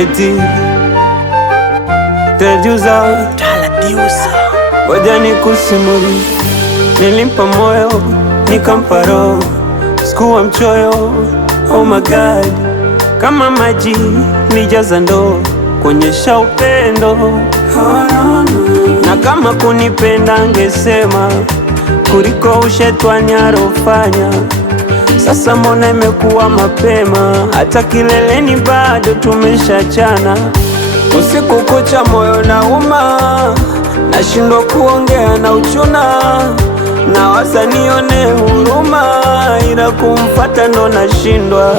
eti Traduza waja nikusimulie, nilimpa moyo nikampa roho, sikuwa mchoyo. Oh my God, kama maji nijaza ndoo, kuonyesha upendo. Na kama kunipenda angesema, kuliko ushetwani arofanya. Sasa mbona imekuwa mapema, hata kileleni bado tumeshachana. Usiku kucha moyo nauma, nashindwa kuongea na uchuna. Nawaza nione huruma, ila kumfata ndo nashindwa.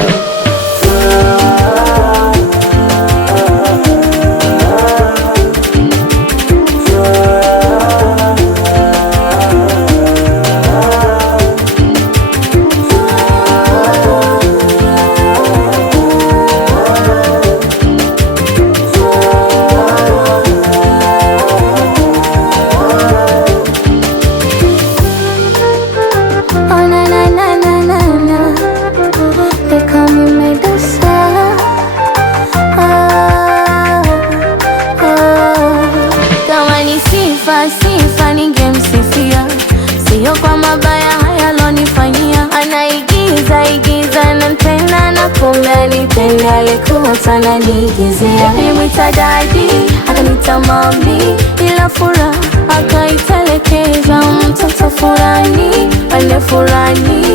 Sifa ningemsifia, sio kwa mabaya haya lonifanyia. Anaigiza na mpenda, na kumbe anipenda, alikuwa tananigizia. Nilimwita daddy, akanita mami, ila furaha akaitelekeza. Mtoto furani, ane furani,